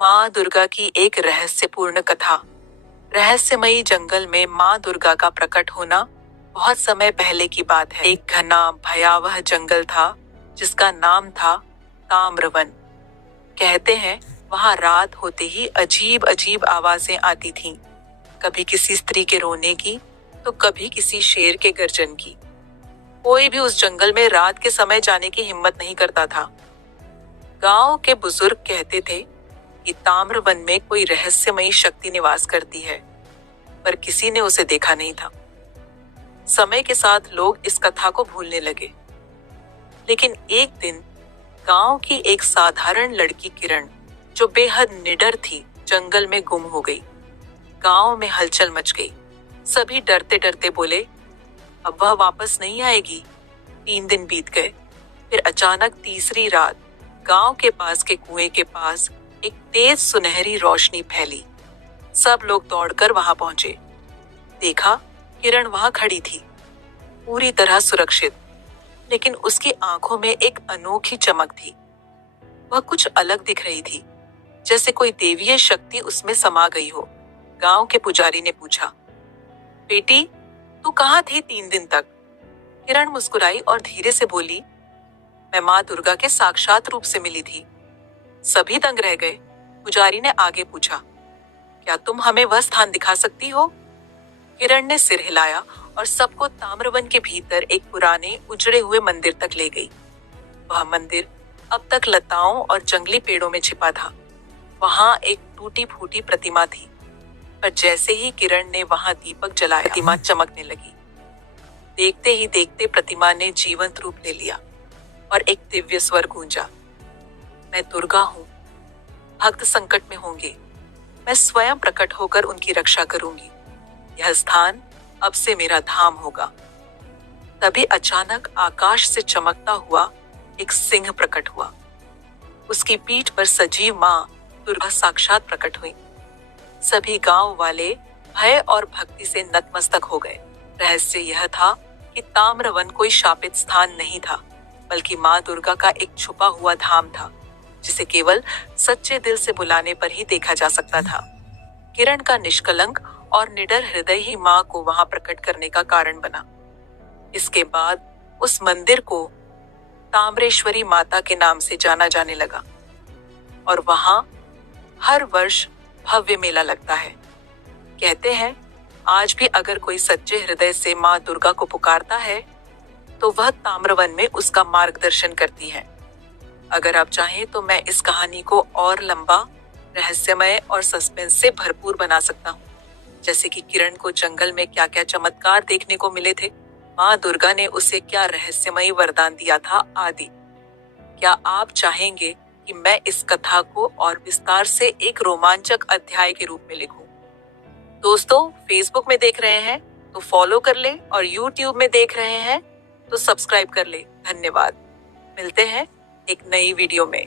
माँ दुर्गा की एक रहस्यपूर्ण कथा। रहस्यमयी जंगल में माँ दुर्गा का प्रकट होना बहुत समय पहले की बात है। एक घना भयावह जंगल था जिसका नाम था ताम्रवन। कहते हैं वहां रात होते ही अजीब अजीब आवाजें आती थीं, कभी किसी स्त्री के रोने की तो कभी किसी शेर के गर्जन की। कोई भी उस जंगल में रात के समय जाने की हिम्मत नहीं करता था। गांव के बुजुर्ग कहते थे कि ताम्रवन में कोई रहस्यमयी शक्ति निवास करती है, पर किसी ने उसे देखा नहीं था। समय के साथ लोग इस कथा को भूलने लगे, लेकिन एक दिन गांव की एक साधारण लड़की किरण, जो बेहद निडर थी, जंगल में गुम हो गई। गांव में हलचल मच गई। सभी डरते डरते बोले, अब वह वापस नहीं आएगी। 3 दिन बीत गए। फिर अचानक तीसरी रात गांव के पास के कुएं के पास एक तेज सुनहरी रोशनी फैली। सब लोग दौड़कर वहां पहुंचे। देखा, किरण वहां खड़ी थी, पूरी तरह सुरक्षित, लेकिन उसकी आंखों में एक अनोखी चमक थी। वह कुछ अलग दिख रही थी, जैसे कोई देवीय शक्ति उसमें समा गई हो। गांव के पुजारी ने पूछा, बेटी, तू कहाँ थी 3 दिन तक? किरण मुस्कुराई और धीरे से बोली, मैं माँ दुर्गा के साक्षात रूप से मिली थी। सभी दंग रह गए। पुजारी ने आगे पूछा, क्या तुम हमें वह स्थान दिखा सकती हो? किरण ने सिर हिलाया और सबको ताम्रवन के भीतर एक पुराने उजड़े हुए मंदिर तक ले गई। वह मंदिर अब तक लताओं और जंगली पेड़ों में छिपा था। वहां एक टूटी फूटी प्रतिमा थी, पर जैसे ही किरण ने वहां दीपक जलाया, प्रतिमा चमकने लगी। देखते ही देखते प्रतिमा ने जीवंत रूप ले लिया और एक दिव्य स्वर गूंजा, मैं दुर्गा हूं, भक्त संकट में होंगे, मैं स्वयं प्रकट होकर उनकी रक्षा करूंगी। यह स्थान अब से मेरा धाम होगा। तभी अचानक आकाश से चमकता हुआ एक सिंह प्रकट हुआ। उसकी पीठ पर सजीव माँ दुर्गा साक्षात प्रकट हुई। सभी गांव वाले भय और भक्ति से नतमस्तक हो गए। रहस्य यह था कि ताम्रवन कोई शापित स्थान नहीं था, बल्कि माँ दुर्गा का एक छुपा हुआ धाम था, जिसे केवल सच्चे दिल से बुलाने पर ही देखा जा सकता था। किरण का निष्कलंक और निडर हृदय ही माँ को वहां प्रकट करने का कारण बना। इसके बाद उस मंदिर को ताम्रेश्वरी माता के नाम से जाना जाने लगा और वहां हर वर्ष भव्य मेला लगता है। कहते हैं आज भी अगर कोई सच्चे हृदय से माँ दुर्गा को पुकारता है तो वह ताम्रवन में उसका मार्गदर्शन करती है। अगर आप चाहें तो मैं इस कहानी को और लंबा, रहस्यमय और सस्पेंस से भरपूर बना सकता हूँ, जैसे कि किरण को जंगल में क्या क्या चमत्कार देखने को मिले थे, माँ दुर्गा ने उसे क्या रहस्यमयी वरदान दिया था आदि। क्या आप चाहेंगे कि मैं इस कथा को और विस्तार से एक रोमांचक अध्याय के रूप में लिखूं? दोस्तों, फेसबुक में देख रहे हैं तो फॉलो कर ले और यूट्यूब में देख रहे हैं तो सब्सक्राइब कर ले। धन्यवाद। मिलते हैं एक नई वीडियो में।